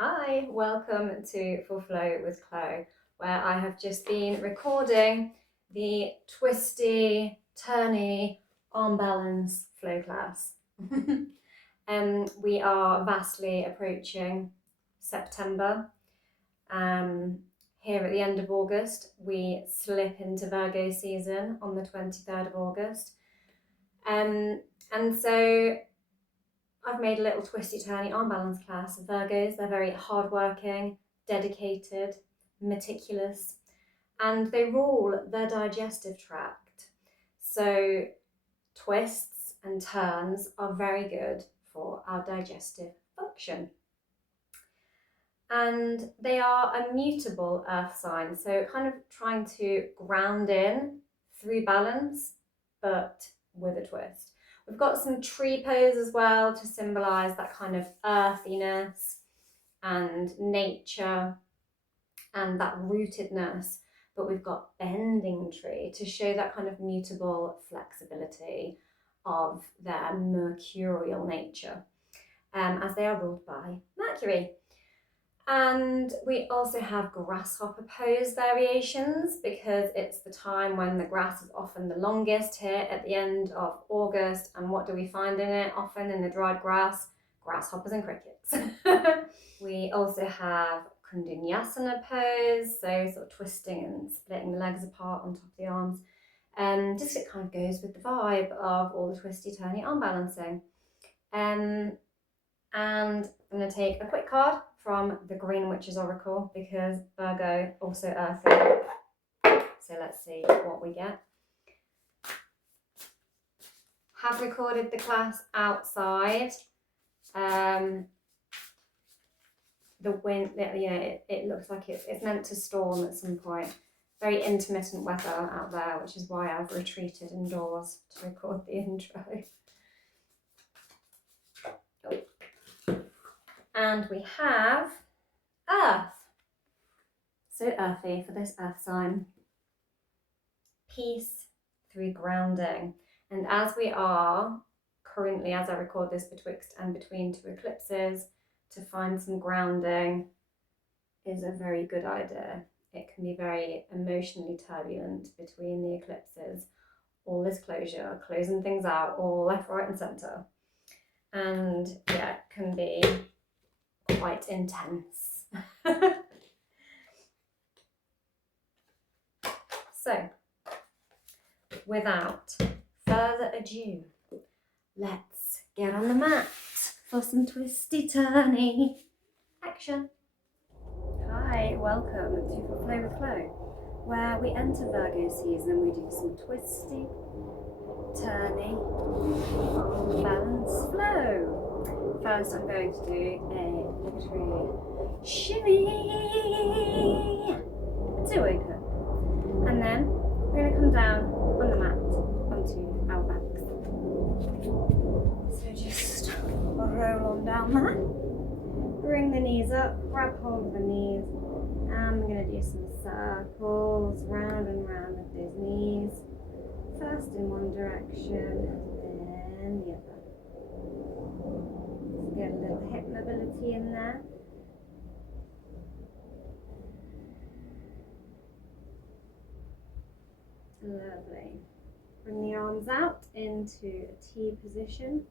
Hi, welcome to Full Flow with Chloe, where I have just been recording the Twisty, Turny, arm balance flow class. We are vastly approaching September. Here at the end of August, we slip into Virgo season on the 23rd of August. And so I've made a little twisty turny arm balance class of Virgos. They're very hardworking, dedicated, meticulous, and they rule their digestive tract. So twists and turns are very good for our digestive function. And they are a mutable earth sign, so kind of trying to ground in through balance, but with a twist. We've got some tree pose as well to symbolise that kind of earthiness and nature and that rootedness, but we've got bending tree to show that kind of mutable flexibility of their mercurial nature, as they are ruled by Mercury. And we also have grasshopper pose variations because it's the time when the grass is often the longest here at the end of August. And what do we find in it often in the dried grass? Grasshoppers and crickets. We also have Koundinyasana pose, so sort of twisting and splitting the legs apart on top of the arms. Just it kind of goes with the vibe of all the twisty turny arm balancing. And I'm going to take a quick card from the Green Witch's Oracle because Virgo also earthy. So let's see what we get. Have recorded the class outside. The wind, it looks like it's meant to storm at some point. Very intermittent weather out there, which is why I've retreated indoors to record the intro. And we have Earth. So earthy for this Earth sign. Peace through grounding. And as we are currently, as I record this, betwixt and between two eclipses, to find some grounding is a very good idea. It can be very emotionally turbulent between the eclipses. All this closure, closing things out, all left, right, and centre. And yeah, it can be quite intense. So, without further ado, let's get on the mat for some twisty turny action. Hi, welcome to Full Flow with Chloe, where we enter Virgo season and we do some twisty, turny, balance flow. First, I'm going to do a little shimmy, doing it. And then we're going to come down on the mat onto our backs. So just roll on down there. Bring the knees up, grab hold of the knees, and we're going to do some circles round and round with those knees. First in one direction, then the other. Just get a little hip mobility in there. Lovely. Bring the arms out into a T position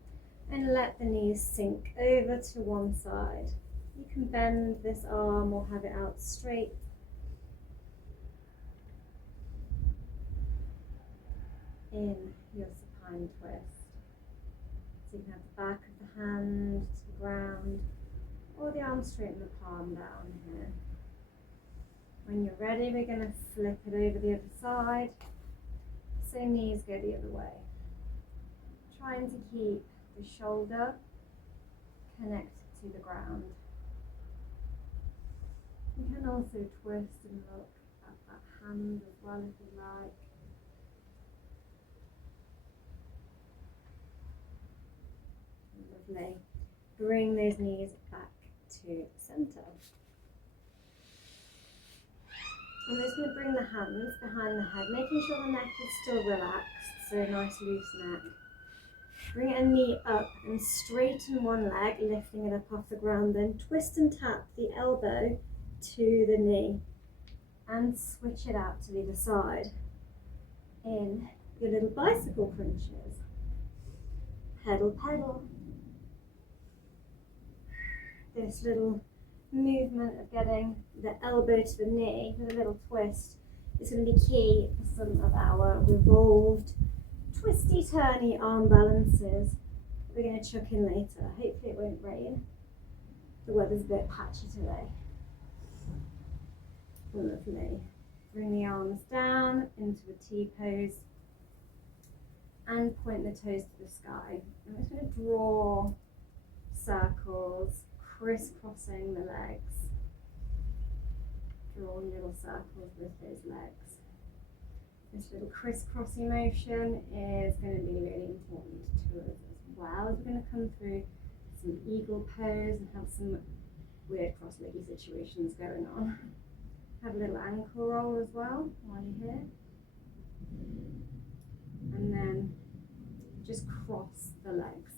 and let the knees sink over to one side. You can bend this arm or have it out straight. In your supine twist. So you can have the back of the hand to the ground or the arm straight and the palm down here. When you're ready, we're going to flip it over the other side. So knees go the other way. Trying to keep the shoulder connected to the ground. You can also twist and look at that hand as well if you like. Lovely. Bring those knees back to centre. I'm just going to bring the hands behind the head, making sure the neck is still relaxed, so nice loose neck. Bring a knee up and straighten one leg, lifting it up off the ground. Then twist and tap the elbow to the knee and switch it out to the other side in your little bicycle crunches. Pedal, pedal. This little movement of getting the elbow to the knee with a little twist is going to be key for some of our revolved twisty turny arm balances we're going to chuck in later. Hopefully it won't rain. The weather's a bit patchy today. Lovely. Bring the arms down into a T-pose and point the toes to the sky. I'm just going to draw circles, crisscrossing the legs. Draw little circles with those legs. This little crisscrossing motion is going to be really important to us as well. We're going to come through some eagle pose and have some weird cross-leggy situations going on. Have a little ankle roll as well while you're here. And then just cross the legs.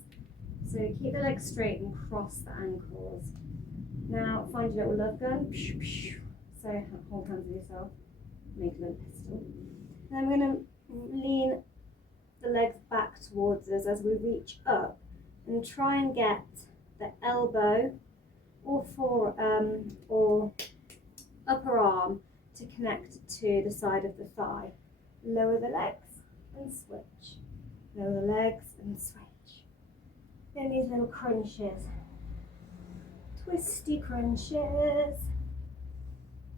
So keep the legs straight and cross the ankles. Now find your little love gun. So hold hands with yourself. Make a little pistol. And then we're going to lean the legs back towards us as we reach up and try and get the elbow or upper arm to connect to the side of the thigh. Lower the legs and switch. Lower the legs and switch. Then these little crunches. Twisty crunches.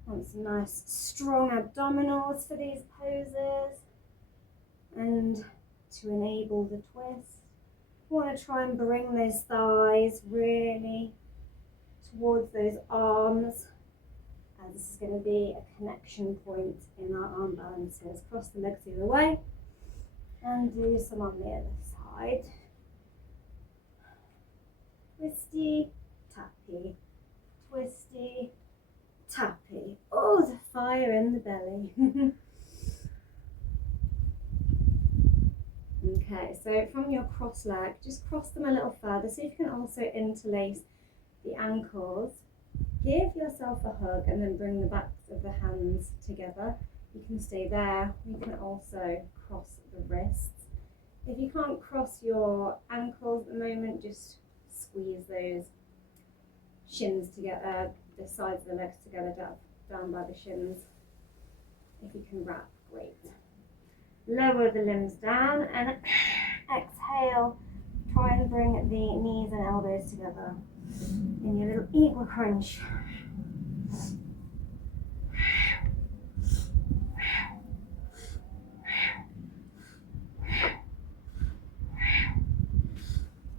Want some nice strong abdominals for these poses. And to enable the twist, we want to try and bring those thighs really towards those arms. And this is going to be a connection point in our arm balances. Cross the legs the other way and do some on the other side. Twisty, tappy, twisty, tappy. Oh, the fire in the belly. Okay, so from your cross leg, just cross them a little further. See if you can also interlace the ankles. Give yourself a hug and then bring the backs of the hands together. You can stay there. You can also cross the wrists. If you can't cross your ankles at the moment, just squeeze those shins together, the sides of the legs together, down by the shins. If you can wrap, great. Lower the limbs down and exhale. Try and bring the knees and elbows together in your little eagle crunch.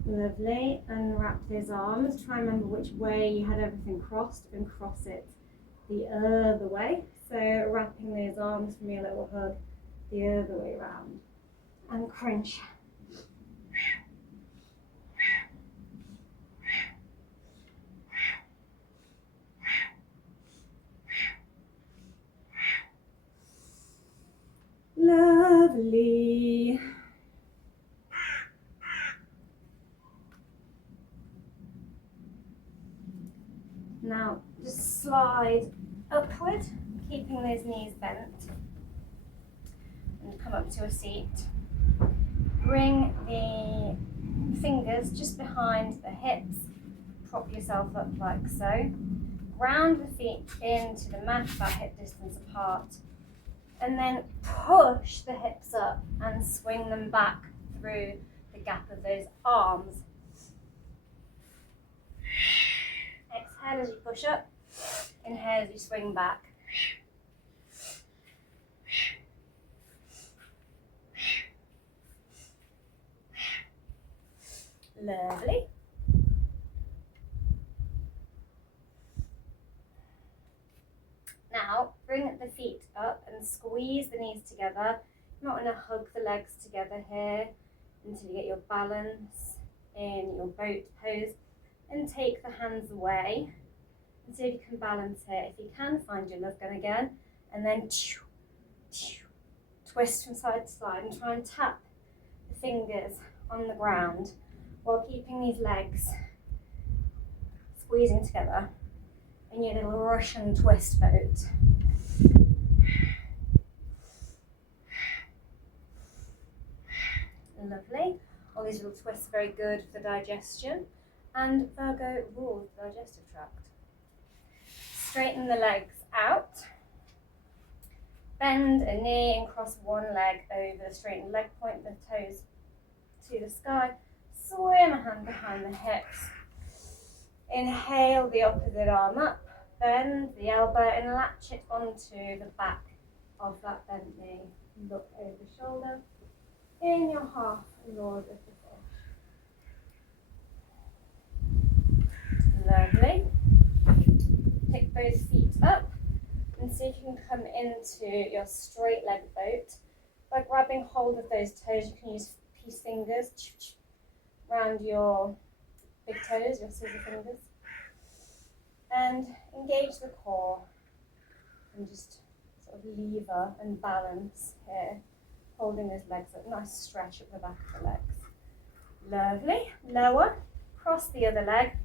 Lovely. Unwrap those arms. Try and remember which way you had everything crossed and cross it the other way. So wrapping those arms from your little hug the other way around. And crunch. Lovely. Now just slide upward, keeping those knees bent, and come up to a seat. Bring the fingers just behind the hips, prop yourself up like so. Ground the feet into the mat about hip distance apart, and then push the hips up and swing them back through the gap of those arms. Exhale as you push up, inhale as you swing back. Lovely. Now bring the feet up and squeeze the knees together. You might want to hug the legs together here until you get your balance in your boat pose. And take the hands away and see if you can balance here. If you can, find your love gun again, and then twist from side to side and try and tap the fingers on the ground while keeping these legs squeezing together in your little Russian twist boat. Lovely. All these little twists are very good for digestion, and Virgo rules the digestive tract. Straighten the legs out. Bend a knee and cross one leg over the straightened leg, point the toes to the sky. Swim a hand behind the hips. Inhale the opposite arm up. Bend the elbow and latch it onto the back of that bent knee. Look over the shoulder in your half Lord of the Fish. Lovely. Pick both feet up and see if you can come into your straight leg boat by grabbing hold of those toes. You can use peace fingers around your big toes, your scissor fingers, and engage the core and just sort of lever and balance here, holding those legs up. Nice stretch at the back of the legs. Lovely. Lower, cross the other leg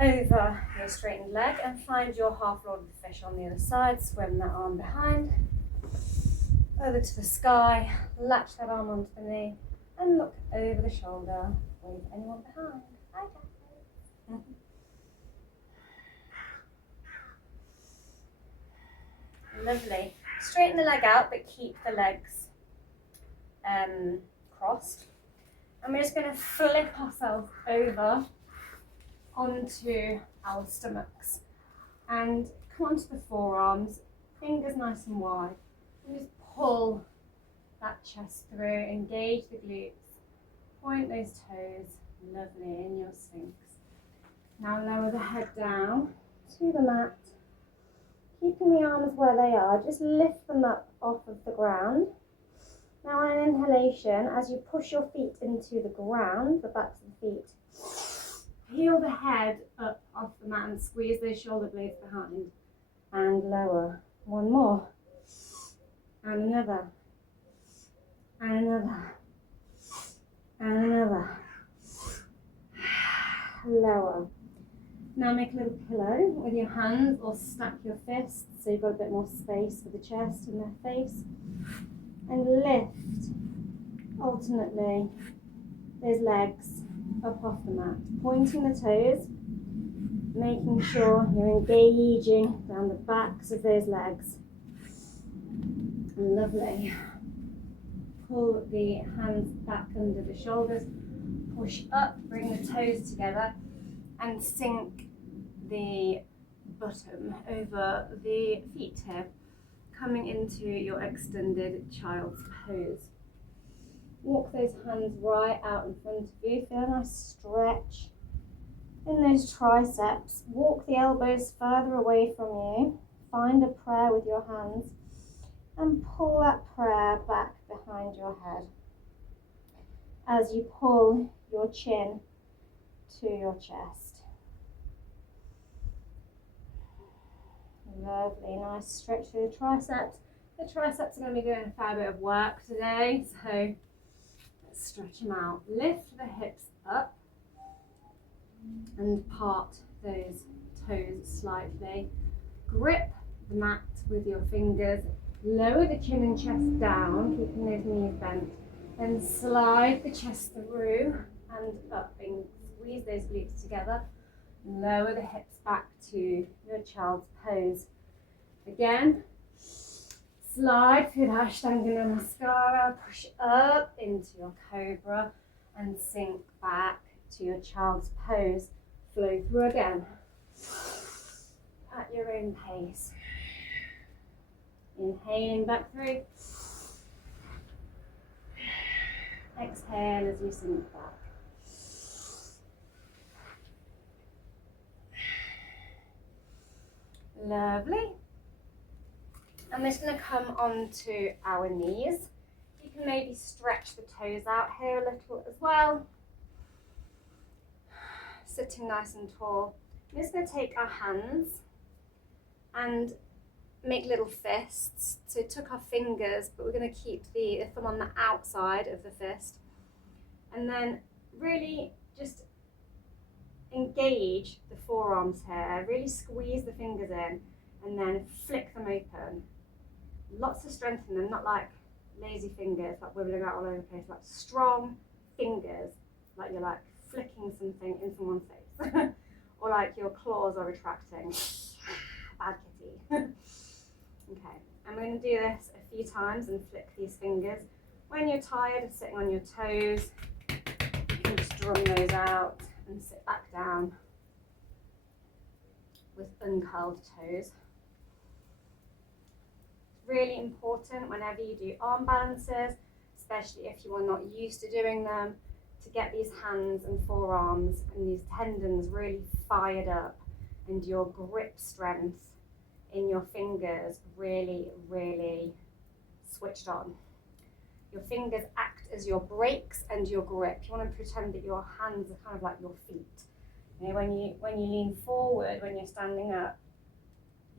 over your straightened leg and find your half Lord of the Fish on the other side. Swim that arm behind, over to the sky, latch that arm onto the knee and look over the shoulder. Wave anyone behind. Hi, Kathy. Lovely. Straighten the leg out, but keep the legs crossed. And we're just going to flip ourselves over onto our stomachs and come onto the forearms, fingers nice and wide, and just pull that chest through, engage the glutes, point those toes, lovely, in your sphinx. Now lower the head down to the mat, keeping the arms where they are, just lift them up off of the ground. Now on an inhalation, as you push your feet into the ground, the backs of the feet, peel the head up off the mat and squeeze those shoulder blades behind. And lower. One more. And another. And another. And another. Lower. Now make a little pillow with your hands or stack your fists so you've got a bit more space for the chest and the face. And lift alternately those legs up off the mat, pointing the toes, making sure you're engaging down the backs of those legs. Lovely. Pull the hands back under the shoulders, push up, bring the toes together and sink the bottom over the feet here, coming into your extended child's pose. Walk those hands right out in front of you. Feel a nice stretch in those triceps. Walk the elbows further away from you. Find a prayer with your hands and pull that prayer back behind your head as you pull your chin to your chest. Lovely, nice stretch through the triceps. The triceps are going to be doing a fair bit of work today, so let's stretch them out. Lift the hips up and part those toes slightly. Grip the mat with your fingers. Lower the chin and chest down, keeping those knees bent. Then slide the chest through and up and squeeze those glutes together. Lower the hips back to your child's pose. Again, slide through the Ashtanga Namaskara, push up into your cobra and sink back to your child's pose. Flow through again at your own pace. Inhaling back through. Exhale as you sink back. Lovely. I'm just going to come onto our knees. You can maybe stretch the toes out here a little as well. Sitting nice and tall. I'm just going to take our hands and make little fists. So tuck our fingers, but we're going to keep the thumb on the outside of the fist. And then really just engage the forearms here, really squeeze the fingers in and then flick them open. Lots of strength in them, not like lazy fingers, like wibbling out all over the place, like strong fingers, like you're like flicking something in someone's face. Or like your claws are retracting. Bad kitty. Okay, I'm going to do this a few times and flick these fingers. When you're tired of sitting on your toes, you can just drum those out and sit back down with uncurled toes. Really important whenever you do arm balances, especially if you are not used to doing them, to get these hands and forearms and these tendons really fired up and your grip strength in your fingers really, really switched on. Your fingers act as your brakes and your grip. You want to pretend that your hands are kind of like your feet. You know, when you lean forward, when you're standing up,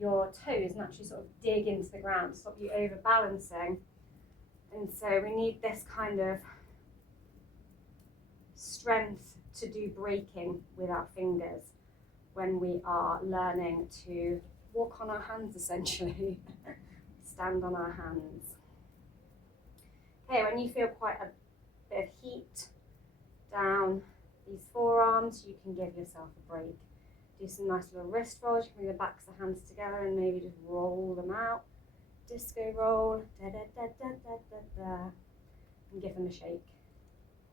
your toes naturally sort of dig into the ground to stop you overbalancing. And so we need this kind of strength to do braking with our fingers when we are learning to walk on our hands, essentially. Stand on our hands. Okay, when you feel quite a bit of heat down these forearms, you can give yourself a break. Do some nice little wrist rolls. You can bring the backs of the hands together and maybe just roll them out. Disco roll, da da da da da da da, and give them a shake.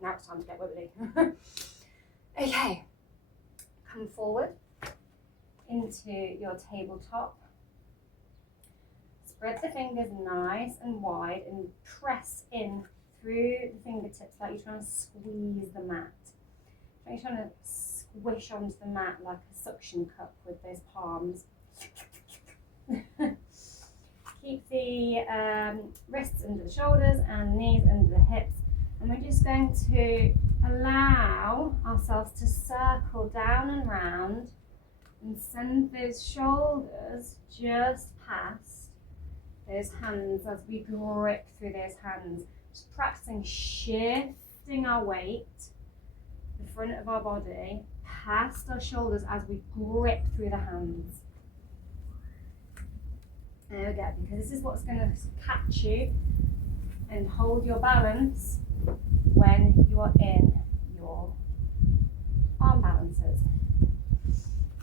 Now it's time to get wibbly. Okay, come forward into your tabletop. Spread the fingers nice and wide and press in through the fingertips like you're trying to squeeze the mat. Like you're trying to squish onto the mat like a suction cup with those palms. Keep the wrists under the shoulders and knees under the hips. And we're just going to allow ourselves to circle down and round and send those shoulders just past those hands as we grip through those hands. Just practicing shifting our weight, the front of our body, past our shoulders as we grip through the hands. There we go, because this is what's going to catch you and hold your balance when you are in your arm balances.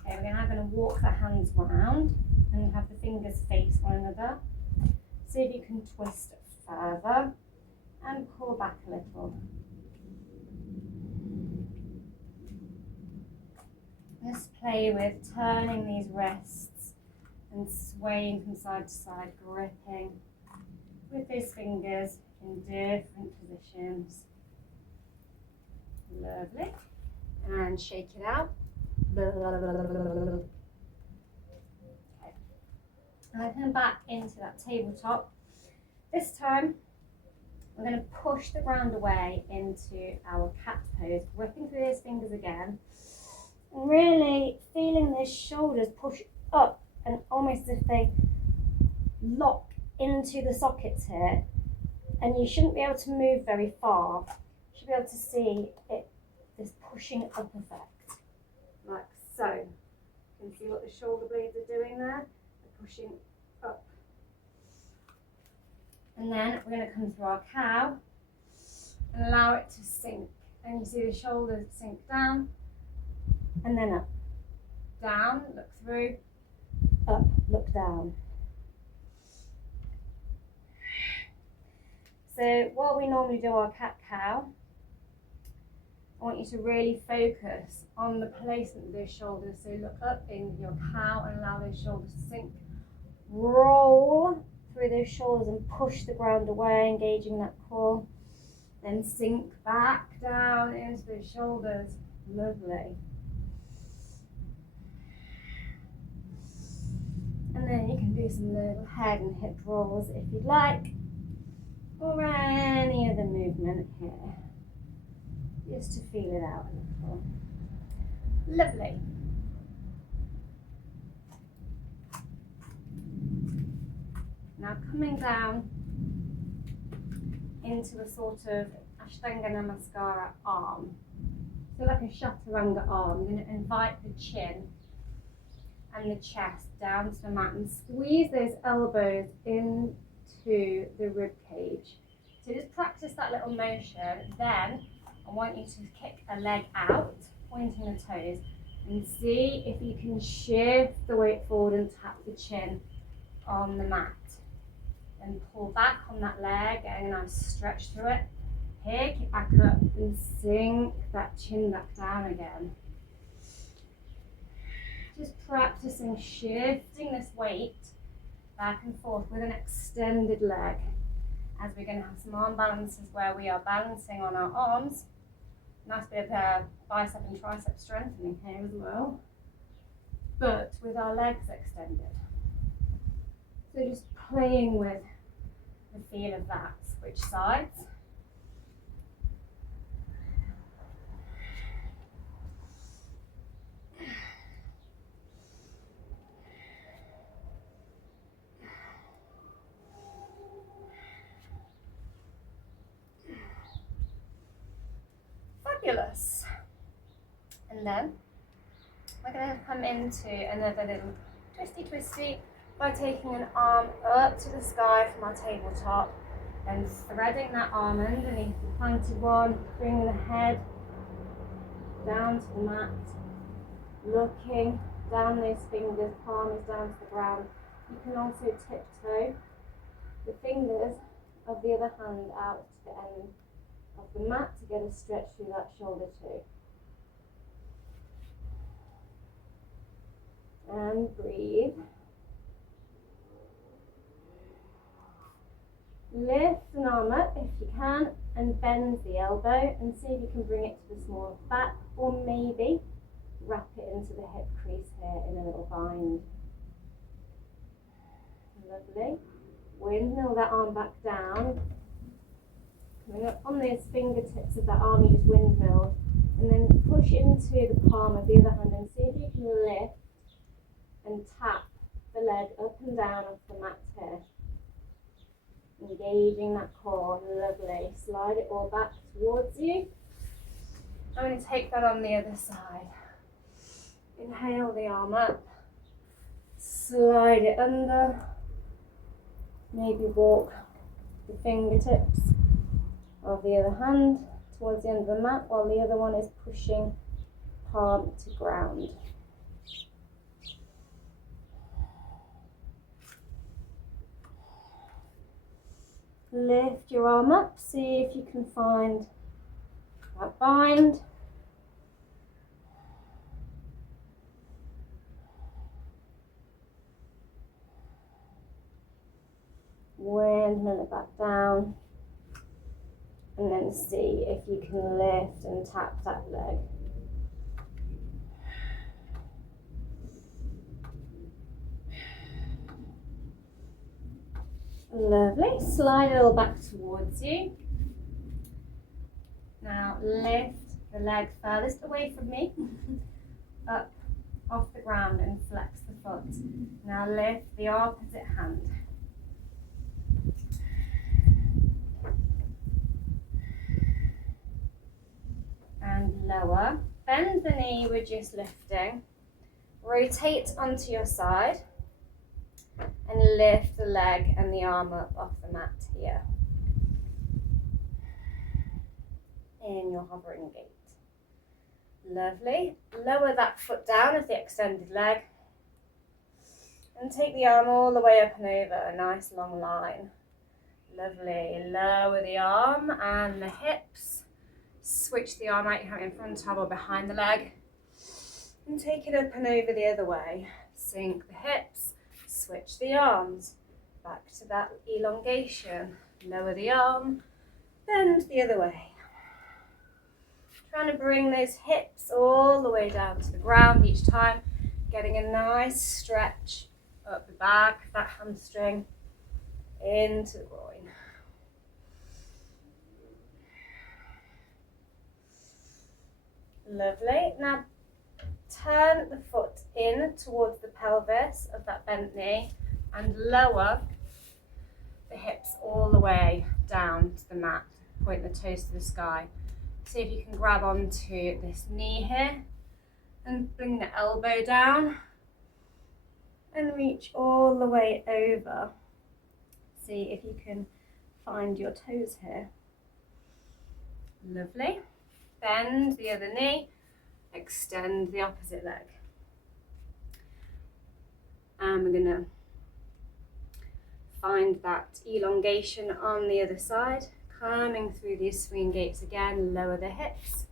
Okay, we're now going to walk the hands round and have the fingers face one another. See if you can twist further and pull back a little. Just play with turning these wrists and swaying from side to side, gripping with those fingers in different positions. Lovely. And shake it out. Okay. And I come back into that tabletop. This time, we're going to push the ground away into our cat pose, gripping through those fingers again, and really feeling those shoulders push up and almost as if they lock into the sockets here. And you shouldn't be able to move very far. You should be able to see it, this pushing up effect, like so. You can see what the shoulder blades are doing there. They're pushing up. And then we're going to come through our cow and allow it to sink. And you see the shoulders sink down and then up. Down, look through, up, look down. So while we normally do our cat-cow, I want you to really focus on the placement of those shoulders. So look up in your cow and allow those shoulders to sink. Roll through those shoulders and push the ground away, engaging that core. Then sink back down into those shoulders. Lovely. And then you can do some little head and hip rolls if you'd like, or any other movement here, just to feel it out a little. Lovely. Now coming down into a sort of a Ashtanga Namaskara arm. So like a chaturanga arm. I'm going to invite the chin and the chest down to the mat and squeeze those elbows into the rib cage. So just practice that little motion. Then I want you to kick a leg out, pointing the toes, and see if you can shift the weight forward and tap the chin on the mat. And pull back on that leg, getting a nice stretch through it. Pick it back up and sink that chin back down again. Just practicing shifting this weight back and forth with an extended leg. As we're going to have some arm balances where we are balancing on our arms. Nice bit of bicep and tricep strengthening here as well. But with our legs extended. So just playing with the feel of that. Switch sides. Fabulous. And then we're going to come into another little twisty by taking an arm up to the sky from our tabletop and threading that arm underneath the planted one, bringing the head down to the mat, looking down those fingers, palm is down to the ground. You can also tiptoe the fingers of the other hand out to the end of the mat to get a stretch through that shoulder too. And breathe. Lift an arm up if you can and bend the elbow and see if you can bring it to the small of the back, or maybe wrap it into the hip crease here in a little bind. Lovely. Windmill that arm back down. Coming up on those fingertips of that arm you just windmilled, and then push into the palm of the other hand and see if you can lift and tap the leg up and down off the mat here. Engaging that core, lovely. Slide it all back towards you. I'm going to take that on the other side. Inhale the arm up, slide it under, maybe walk the fingertips of the other hand towards the end of the mat while the other one is pushing palm to ground. Lift your arm up, see if you can find that bind. Windmill it back down, and then see if you can lift and tap that leg. Lovely. Slide it all back towards you. Now lift the leg furthest away from me, up off the ground and flex the foot. Now lift the opposite hand. And lower. Bend the knee, we're just lifting. Rotate onto your side. And lift the leg and the arm up off the mat here. In your hovering gait. Lovely. Lower that foot down as the extended leg. And take the arm all the way up and over, a nice long line. Lovely. Lower the arm and the hips. Switch the arm out you have in front of or behind the leg. And take it up and over the other way. Sink the hips. Switch the arms, back to that elongation. Lower the arm, bend the other way. Trying to bring those hips all the way down to the ground each time, getting a nice stretch up the back of that hamstring, into the groin. Lovely. Now turn the foot in towards the pelvis of that bent knee and lower the hips all the way down to the mat. point the toes to the sky. See if you can grab onto this knee here and bring the elbow down and reach all the way over. See if you can find your toes here. Lovely. Bend the other knee, extend the opposite leg. And we're going to find that elongation on the other side, coming through these swinging gates again. Lower the hips,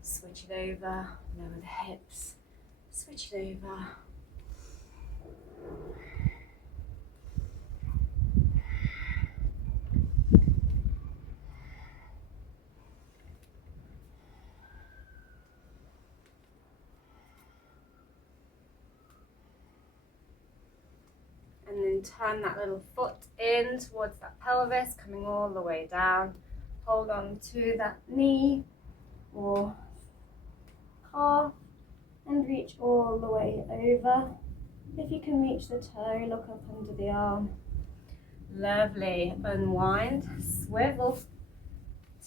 switch it over, lower the hips, switch it over. And then turn that little foot in towards that pelvis, coming all the way down. Hold on to that knee or calf and reach all the way over. If you can reach the toe, look up under the arm. Lovely. Unwind, swivel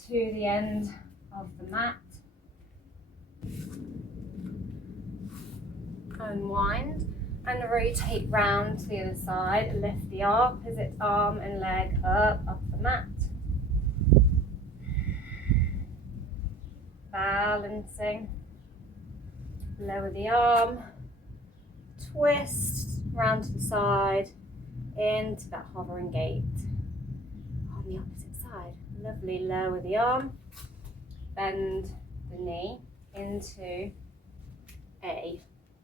to the end of the mat. Unwind. And rotate round to the other side. Lift the opposite arm and leg up off the mat. Balancing. Lower the arm. Twist round to the side into that hovering gate. On the opposite side. Lovely. Lower the arm. Bend the knee into a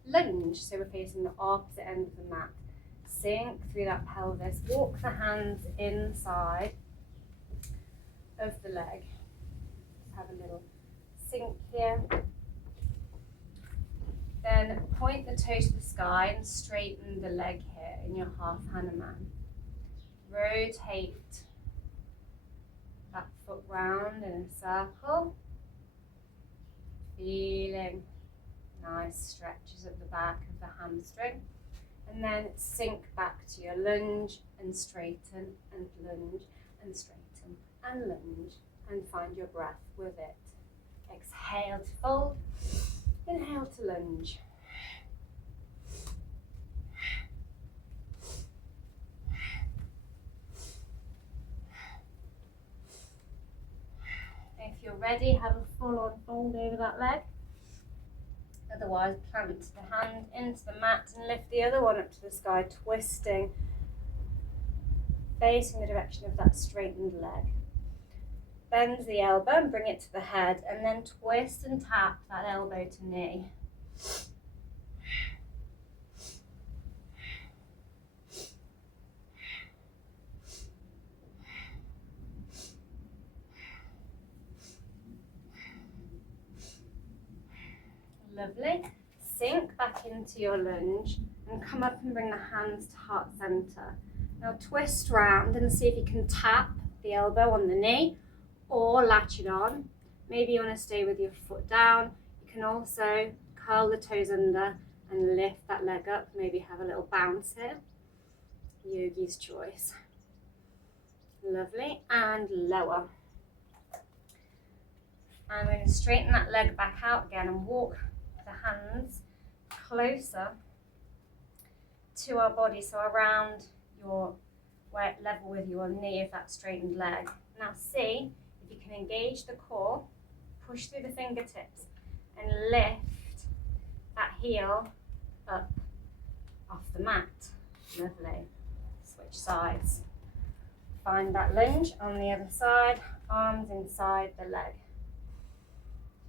lunge, so we're facing the opposite end of the mat. Sink through that pelvis, walk the hands inside of the leg. Just have a little sink here. Then point the toe to the sky and straighten the leg here in your half Hanuman. Rotate that foot round in a circle. Feeling nice stretches at the back of the hamstring, and then sink back to your lunge and straighten and lunge and straighten and lunge and find your breath with it. Exhale to fold, inhale to lunge. If you're ready, have a full-on fold over that leg. Otherwise, plant the hand into the mat and lift the other one up to the sky, twisting, facing the direction of that straightened leg. Bend the elbow and bring it to the head, and then twist and tap that elbow to knee. Lovely. Sink back into your lunge and come up and bring the hands to heart center. Now twist round and see if you can tap the elbow on the knee or latch it on. Maybe you want to stay with your foot down. You can also curl the toes under and lift that leg up. Maybe have a little bounce here. Yogi's choice. Lovely. And lower. And we're going to straighten that leg back out again and walk the hands closer to our body, so around your level with your knee of that straightened leg. Now see if you can engage the core, push through the fingertips and lift that heel up off the mat. Lovely. Switch sides. Find that lunge on the other side, arms inside the leg.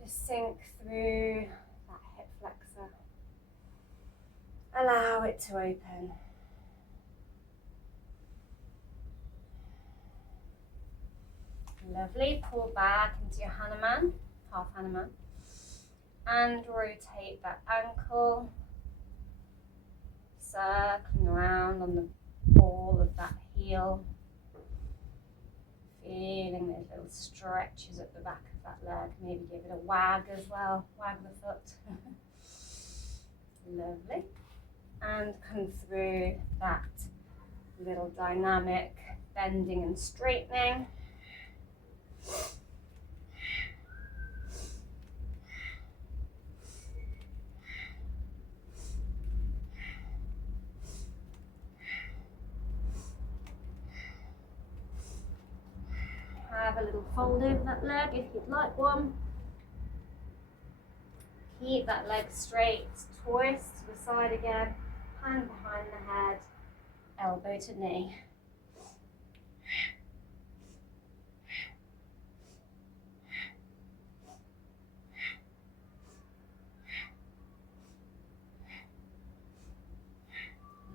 Just sink through that hip flexor. Allow it to open. Lovely. Pull back into your Hanuman, half Hanuman, and rotate that ankle, circling around on the ball of that heel. Feeling those little stretches at the back of that leg. Maybe give it a wag as well. Wag the foot. Lovely. And come through that little dynamic bending and straightening. Have a little fold over that leg if you'd like one. Keep that leg straight, twist to the side again, hand behind the head, elbow to knee.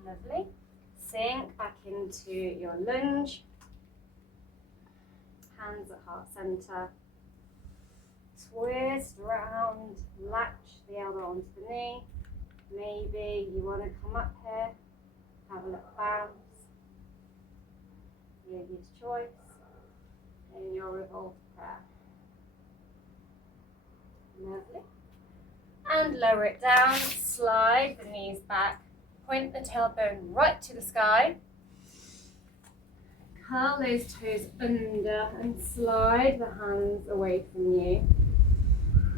Lovely. Sink back into your lunge. Hands at heart center. Twist around, latch the elbow onto the knee. Maybe you want to come up here, have a little bounce. Yogi's choice in your revolved prayer. Lovely. And lower it down, slide the knees back, point the tailbone right to the sky. Curl those toes under and slide the hands away from you.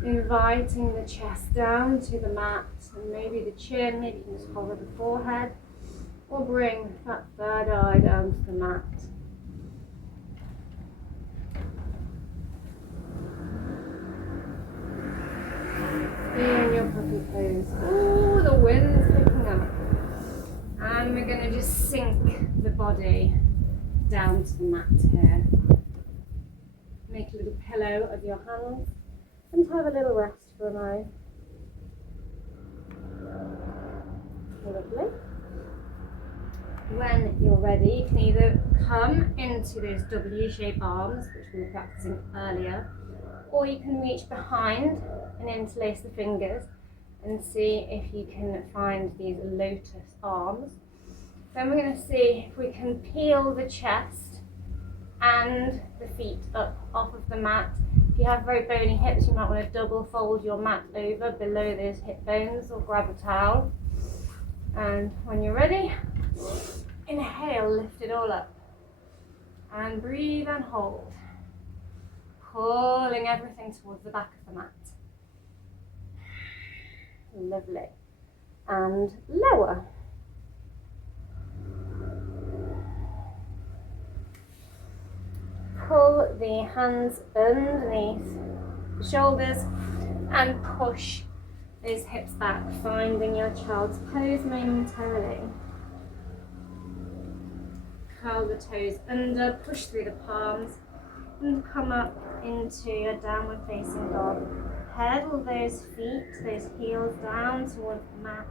Inviting the chest down to the mat and maybe the chin, maybe you can just hover the forehead or bring that third eye down to the mat. Be in your puppy pose. Ooh, the wind's picking up. And we're going to just sink the body down to the mat here. Make a little pillow of your hands and have a little rest for a moment. Lovely. When you're ready, you can either come into those W-shaped arms, which we were practicing earlier, or you can reach behind and interlace the fingers and see if you can find these lotus arms. Then we're going to see if we can peel the chest and the feet up off of the mat. If you have very bony hips, you might want to double fold your mat over below those hip bones or grab a towel. And when you're ready, inhale, lift it all up. And breathe and hold. Pulling everything towards the back of the mat. Lovely. And lower. Pull the hands underneath the shoulders and push those hips back, finding your child's pose momentarily. Curl the toes under, push through the palms and come up into your downward facing dog. Pedal those feet, those heels down towards the mat,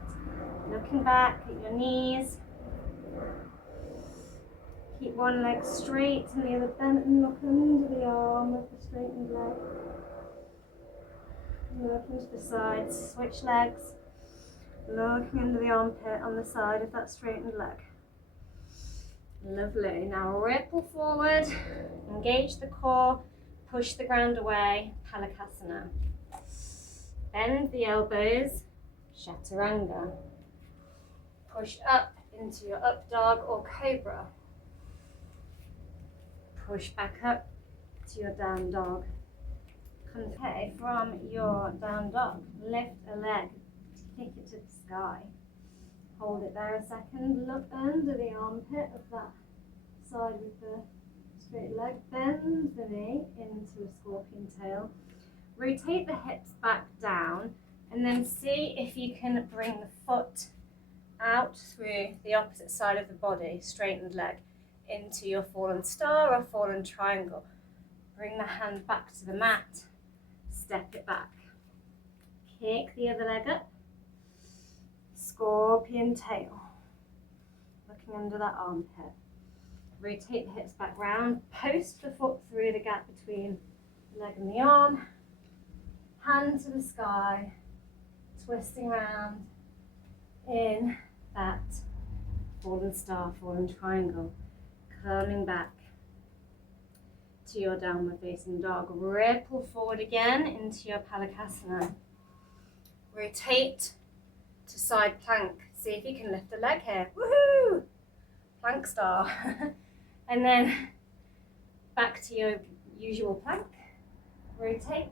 looking back at your knees. Keep one leg straight and the other bent and look under the arm of the straightened leg. Looking to the side, switch legs. Looking under the armpit on the side of that straightened leg. Lovely. Now ripple forward, engage the core, push the ground away, Palakasana. Bend the elbows, Chaturanga. Push up into your up dog or cobra. Push back up to your down dog. Okay, from your down dog, lift a leg, kick it to the sky. Hold it there a second, look under the armpit of that side with the straight leg. Bend the knee into a scorpion tail. Rotate the hips back down and then see if you can bring the foot out through the opposite side of the body, straightened leg, into your fallen star or fallen triangle. Bring the hand back to the mat, step it back. Kick the other leg up, scorpion tail, looking under that armpit. Rotate the hips back round, post the foot through the gap between the leg and the arm, hand to the sky, twisting round in that fallen star, fallen triangle. Coming back to your downward facing dog. Ripple forward again into your Palakasana. Rotate to side plank. See if you can lift the leg here. Woohoo! Plank star. And then back to your Usual plank, rotate,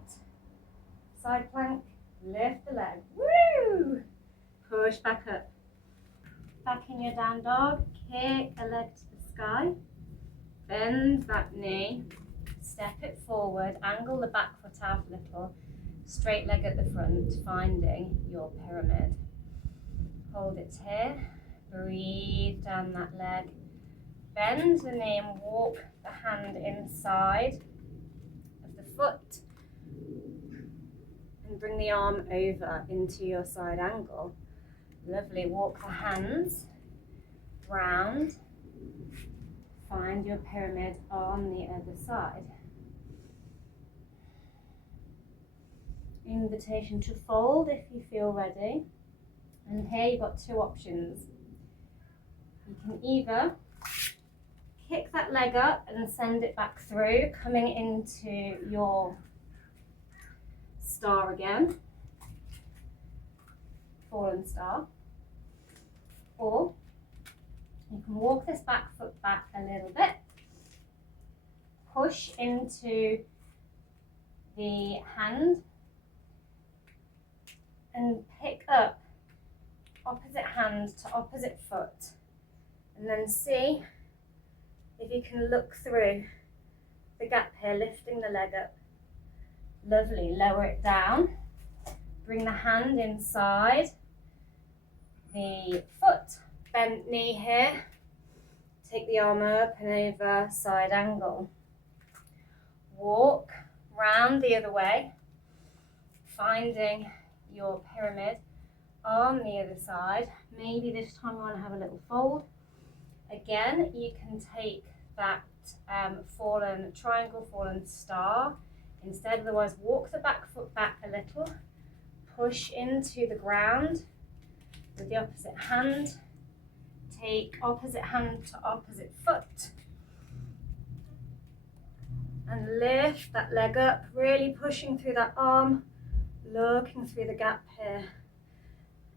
side plank, lift the leg, woo! Push back up. Back in your down dog, kick a leg to the sky, bend that knee, step it forward, angle the back foot out a little, straight leg at the front, finding your pyramid. Hold it here, breathe down that leg, bend the knee and walk the hand inside of the foot and bring the arm over into your side angle. Lovely, walk the hands round, find your pyramid on the other side. Invitation to fold if you feel ready. And here you've got two options. You can either kick that leg up and send it back through, coming into your star again, fallen star, or you can walk this back foot back a little bit, push into the hand and pick up opposite hand to opposite foot, and then see if you can look through the gap here, lifting the leg up. Lovely, lower it down, bring the hand inside the foot, bent knee here, take the arm up and over, side angle. Walk round the other way, finding your pyramid on the other side. Maybe this time you want to have a little fold. Again, you can take that fallen triangle, fallen star. Instead, otherwise, walk the back foot back a little, push into the ground with the opposite hand, take opposite hand to opposite foot, and lift that leg up, really pushing through that arm, looking through the gap here,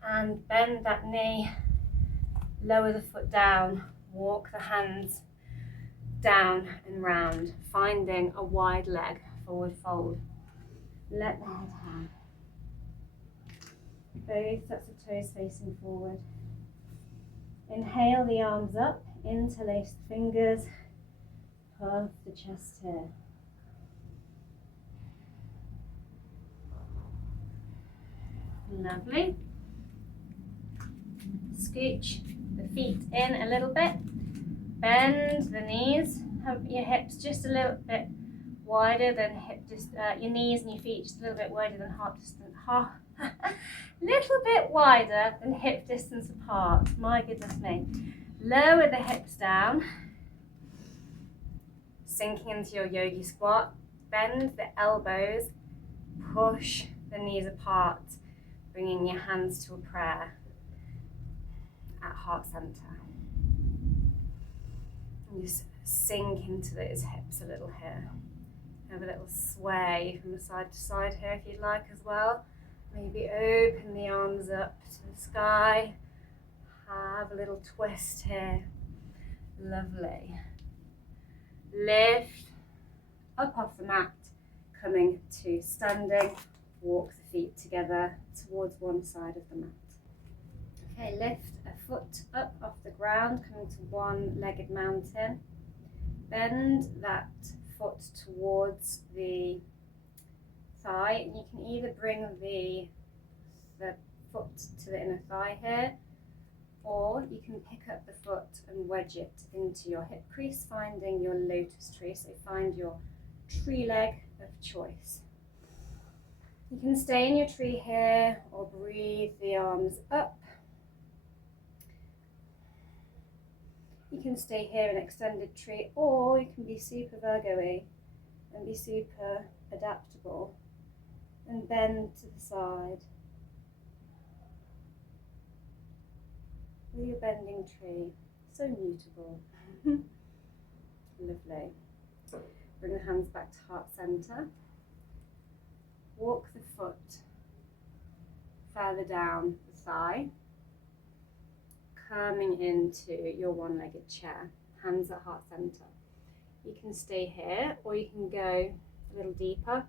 and bend that knee, lower the foot down, walk the hands down and round, finding a wide leg, forward fold. Let the head hang. Both sets of toes facing forward. Inhale the arms up, interlace the fingers, puff the chest here. Lovely. Scooch the feet in a little bit, bend the knees, have your hips just a little bit wider than your knees and your feet just a little bit wider than little bit wider than hip distance apart. My goodness me. Lower the hips down, sinking into your yogi squat, bend the elbows, push the knees apart, bringing your hands to a prayer at heart center. And just sink into those hips a little here. Have a little sway from side to side here if you'd like as well. Maybe open the arms up to the sky. Have a little twist here. Lovely. Lift up off the mat, coming to standing. Walk the feet together towards one side of the mat. Okay, lift a foot up off the ground, coming to one-legged mountain. Bend that foot towards the thigh, and you can either bring the foot to the inner thigh here, or you can pick up the foot and wedge it into your hip crease, finding your lotus tree. So find your tree leg of choice. You can stay in your tree here or breathe the arms up. You can stay here in extended tree, or you can be super Virgo-y and be super adaptable and bend to the side with your bending tree. So mutable. Lovely. Bring the hands back to heart center. Walk the foot further down the thigh, coming into your one-legged chair, hands at heart center. you can stay here, or you can go a little deeper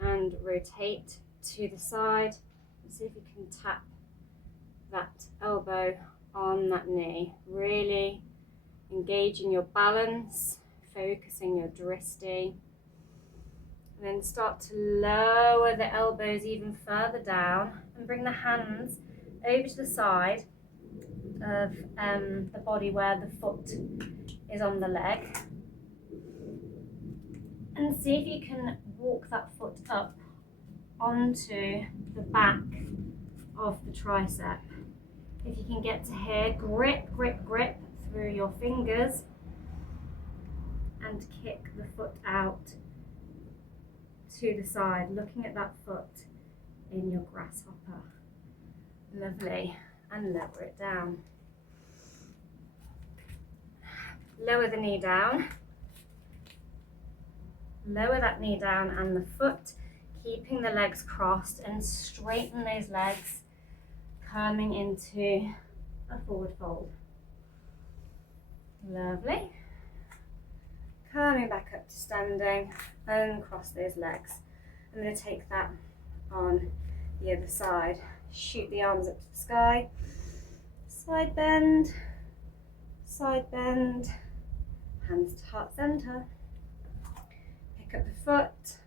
and rotate to the side and see if you can tap that elbow on that knee, really engaging your balance, focusing your Twisty. And then start to lower the elbows even further down and bring the hands over to the side of the body where the foot is on the leg. And see if you can walk that foot up onto the back of the tricep. If you can get to here, grip, grip, grip through your fingers and kick the foot out to the side, looking at that foot in your grasshopper. Lovely. And lower it down. Lower the knee down. Lower that knee down and the foot, keeping the legs crossed, and straighten those legs, coming into a forward fold. Lovely. Coming back up to standing and cross those legs. I'm going to take that on the other side. Shoot the arms up to the sky. Side bend, hands to heart center. Pick up the foot,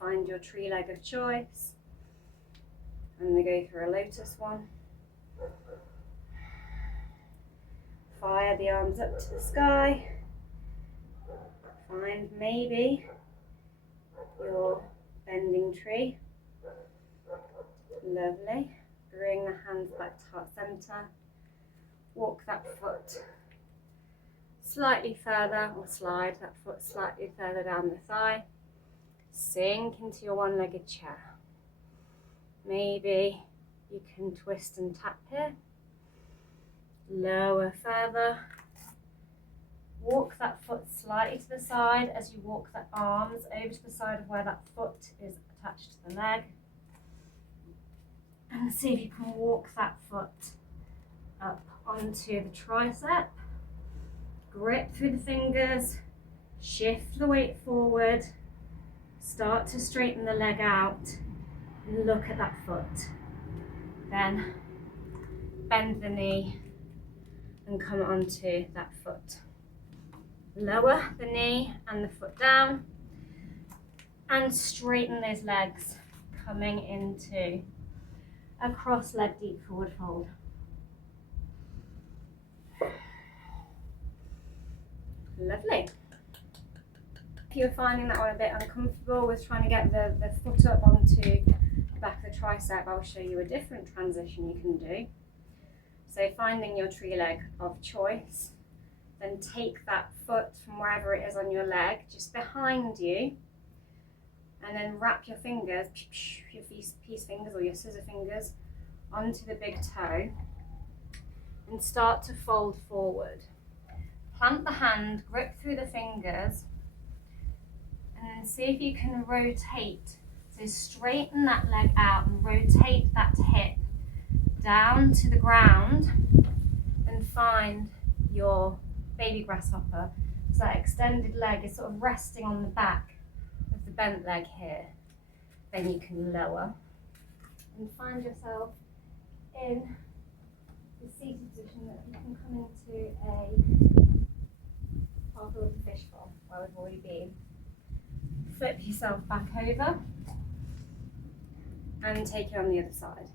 find your tree leg of choice. I'm going to go through a lotus one. Fire the arms up to the sky. Find maybe your bending tree. Lovely. Bring the hands back to heart center. Walk that foot slightly further, or slide that foot slightly further down the thigh. Sink into your one-legged chair. Maybe you can twist and tap here. Lower further. Walk that foot slightly to the side as you walk the arms over to the side of where that foot is attached to the leg. And see if you can walk that foot up onto the tricep. Grip through the fingers. Shift the weight forward. Start to straighten the leg out. And look at that foot. Then bend the knee and come onto that foot. Lower the knee and the foot down and straighten those legs, coming into a cross-leg deep forward fold. Lovely. If you're finding that one a bit uncomfortable with trying to get the foot up onto the back of the tricep, I'll show you a different transition you can do. So finding your tree leg of choice, then take that foot from wherever it is on your leg, just behind you, and then wrap your fingers, your peace fingers or your scissor fingers, onto the big toe, and start to fold forward. Plant the hand, grip through the fingers, and then see if you can rotate. So straighten that leg out and rotate that hip down to the ground, and find your baby grasshopper. So that extended leg is sort of resting on the back of the bent leg here. Then you can lower and find yourself in the seated position that you can come into a half of the fish bowl where we've already been. Flip yourself back over and take it on the other side.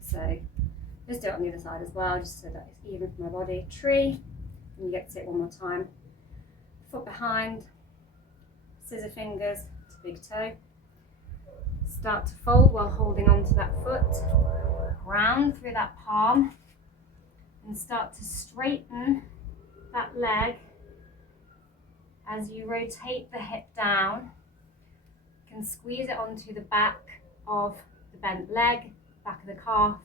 So just do it on the other side as well, just so that it's even for my body. Tree, and you get to sit one more time. Foot behind, scissor fingers to big toe. Start to fold while holding on to that foot. Ground through that palm and start to straighten that leg as you rotate the hip down. You can squeeze it onto the back of the bent leg, back of the calf,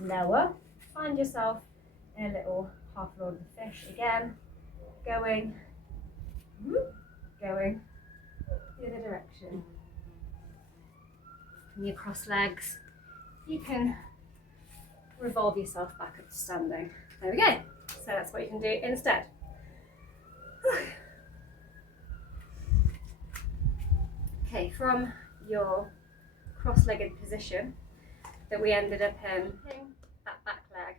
lower. Find yourself in a little half lord of the fish again, going the other direction. And you cross legs, you can revolve yourself back up to standing. There we go. So that's what you can do instead. Okay, from your cross-legged position that we ended up in, that back leg,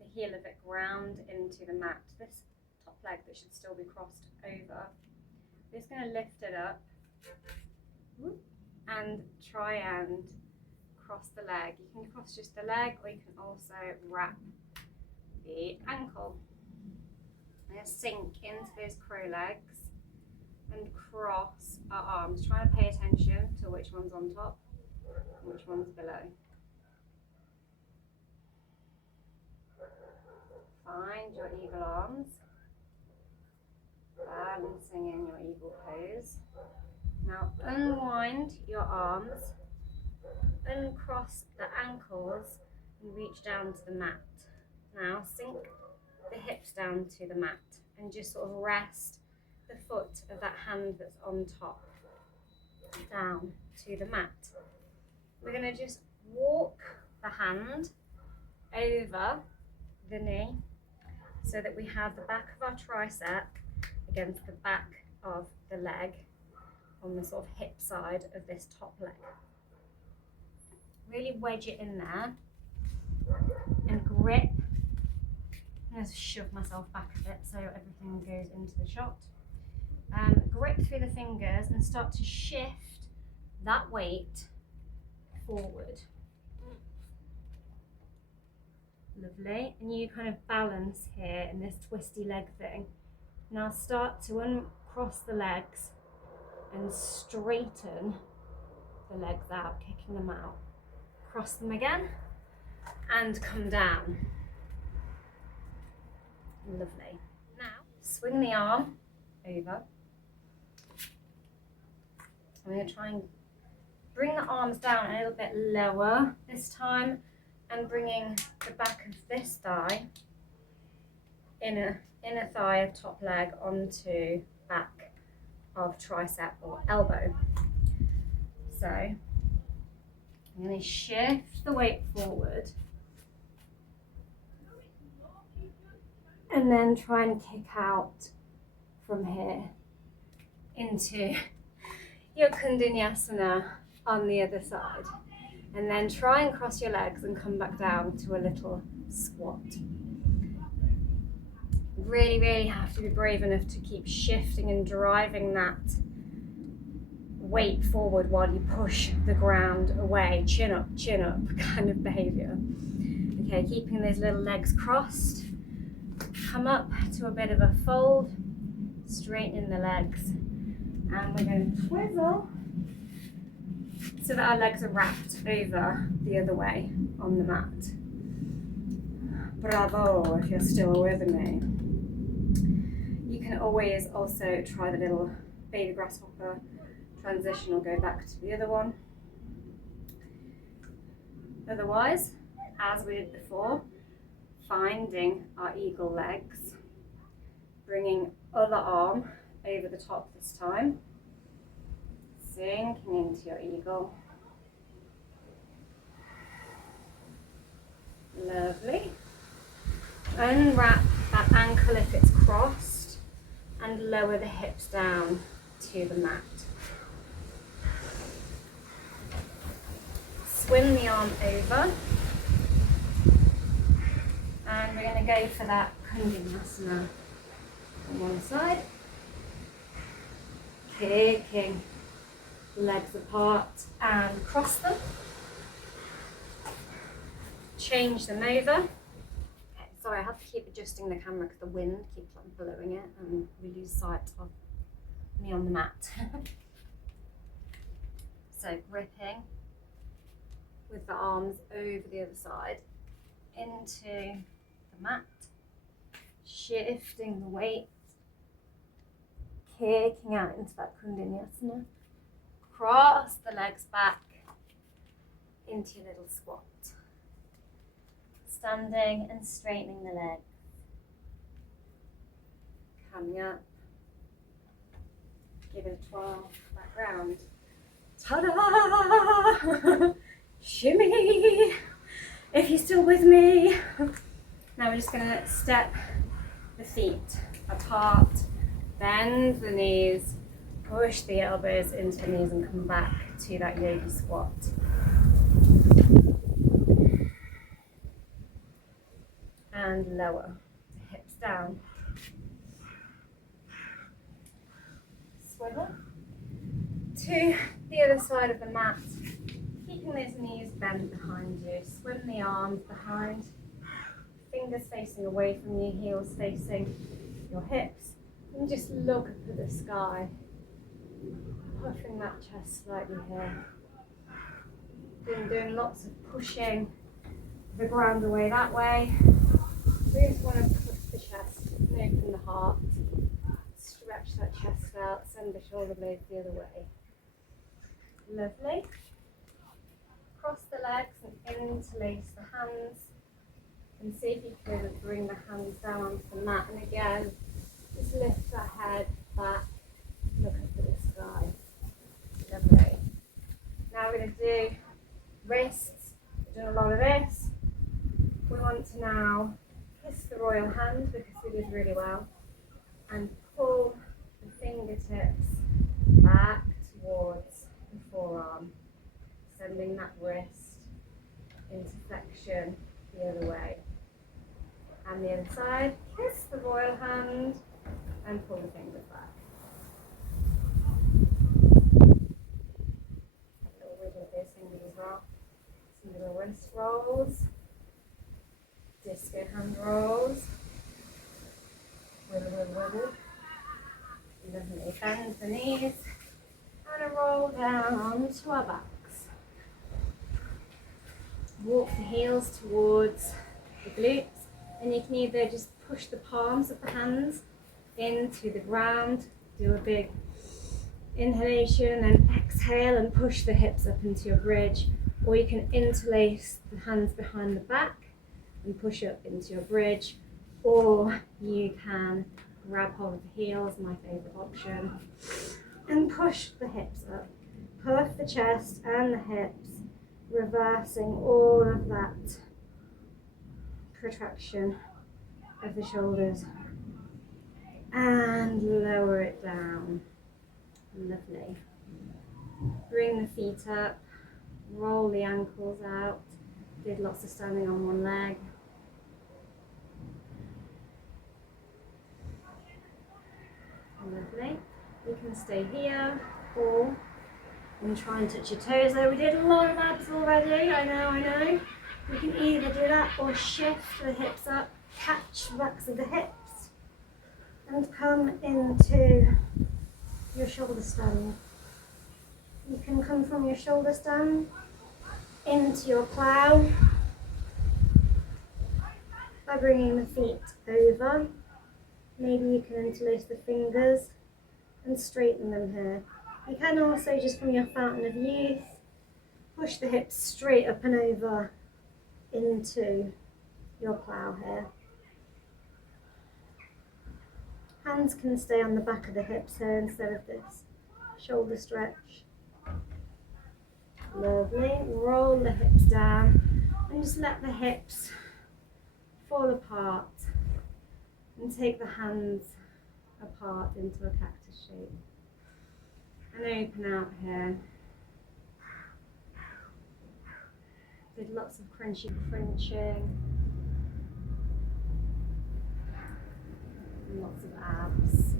the heel of it ground into the mat. This top leg that should still be crossed over. We're just going to lift it up and try and cross the leg. You can cross just the leg, or you can also wrap the ankle. I'm going to sink into those crow legs and cross our arms. Try and pay attention to which one's on top and which one's below. Find your eagle arms, balancing in your eagle pose. Now unwind your arms, uncross the ankles and reach down to the mat. Now sink the hips down to the mat and just sort of rest the foot of that hand that's on top down to the mat. We're going to just walk the hand over the knee so that we have the back of our tricep against the back of the leg on the sort of hip side of this top leg. Really wedge it in there and grip. I'm going to shove myself back a bit so everything goes into the shot. Grip through the fingers and start to shift that weight forward. Lovely. And you kind of balance here in this twisty leg thing. Now start to uncross the legs and straighten the legs out, kicking them out. Cross them again and come down. Lovely. Now swing the arm over. I'm going to try and bring the arms down a little bit lower this time, and bringing the back of this thigh, inner thigh of top leg onto back of tricep or elbow. So I'm going to shift the weight forward and then try and kick out from here into your Koundinyasana on the other side. And then try and cross your legs and come back down to a little squat. Really, really have to be brave enough to keep shifting and driving that weight forward while you push the ground away. Chin up kind of behavior. Okay, keeping those little legs crossed. Come up to a bit of a fold, straightening the legs. And we're going to twizzle so that our legs are wrapped over the other way on the mat. Bravo, if you're still with me. You can always also try the little baby grasshopper transition or go back to the other one. Otherwise, as we did before, finding our eagle legs, bringing other arm over the top this time, sinking into your eagle. Lovely. Unwrap that ankle if it's crossed and lower the hips down to the mat. Swing the arm over. And we're going to go for that Koundinyasana on one side. Kicking legs apart and cross them. Change them over. Okay, sorry, I have to keep adjusting the camera because the wind keeps blowing it and we lose sight of me on the mat. So gripping with the arms over the other side into the mat, shifting the weight, kicking out into that Koundinyasana. Cross the legs back into your little squat. Standing and straightening the legs. Coming up. Give it a twirl back round. Ta-da! Shimmy! If you're still with me. Now we're just going to step the feet apart, bend the knees, Push the elbows into the knees and come back to that yogi squat. And lower the hips down. Swivel to the other side of the mat, keeping those knees bent behind you. Swim the arms behind, fingers facing away from you, heels facing your hips, and just look up at the sky, puffing that chest slightly here. Been doing lots of pushing the ground away that way. We just want to push the chest and open the heart. Stretch that chest out, send the shoulder blades the other way. Lovely. Cross the legs and interlace the hands. And see if you can bring the hands down onto the mat. And again, just lift the head back, look up at the sky. Lovely. Now we're going to do wrists. We've done a lot of this. We want to now kiss the royal hand because we did really well. And pull the fingertips back towards the forearm, sending that wrist into flexion the other way. And the other side, kiss the royal hand and pull the fingers back. A little wiggle of those fingers as well. Some little wrist rolls, disco hand rolls. Wiggle, wiggle, wiggle. Lovely. Bend the knees and a roll down to our backs. Walk the heels towards the glutes, and you can either just push the palms of the hands into the ground, do a big inhalation and then exhale and push the hips up into your bridge, or you can interlace the hands behind the back and push up into your bridge, or you can grab hold of the heels, my favourite option, and push the hips up. Puff the chest and the hips, reversing all of that protraction of the shoulders. And lower it down. Lovely. Bring the feet up, roll the ankles out. Did lots of standing on one leg. Lovely. You can stay here or and try and touch your toes there. We did a lot of abs already, I know. You can either do that or shift the hips up, catch the backs of the hips and come into your shoulder stand. You can come from your shoulder stand into your plow by bringing the feet over. Maybe you can interlace the fingers and straighten them here. You can also, just from your fountain of youth, push the hips straight up and over into your plow here. Hands can stay on the back of the hips here instead of this shoulder stretch. Lovely. Roll the hips down and just let the hips fall apart and take the hands apart into a cactus shape. And open out here. Did lots of crunchy crunching. And lots of abs.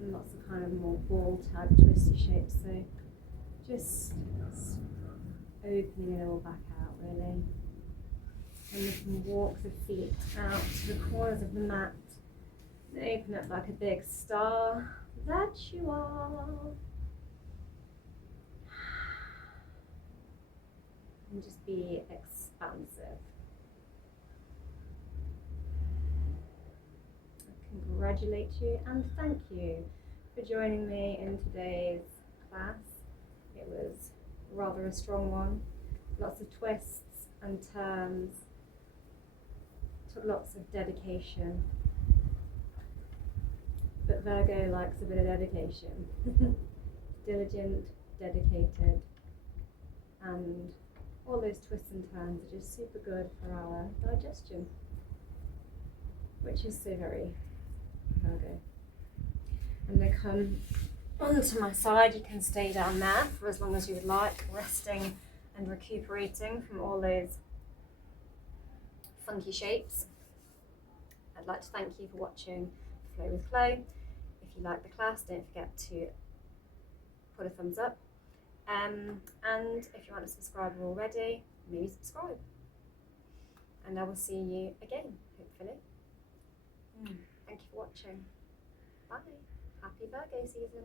And lots of kind of more ball type twisty shapes. So just opening it all back out really. And you can walk the feet out to the corners of the mat. And open up like a big star that you are. And just be expansive. I congratulate you and thank you for joining me in today's class. It was rather a strong one. Lots of twists and turns. Took lots of dedication. But Virgo likes a bit of dedication. Diligent, dedicated, and all those twists and turns are just super good for our digestion, which is so very Virgo. I'm going to come onto my side. You can stay down there for as long as you would like, resting and recuperating from all those funky shapes. I'd like to thank you for watching Flow with Chloe. If you like the class, don't forget to put a thumbs up. And if you aren't a subscriber already, maybe subscribe. And I will see you again, hopefully. Thank you for watching. Bye. Happy Virgo season.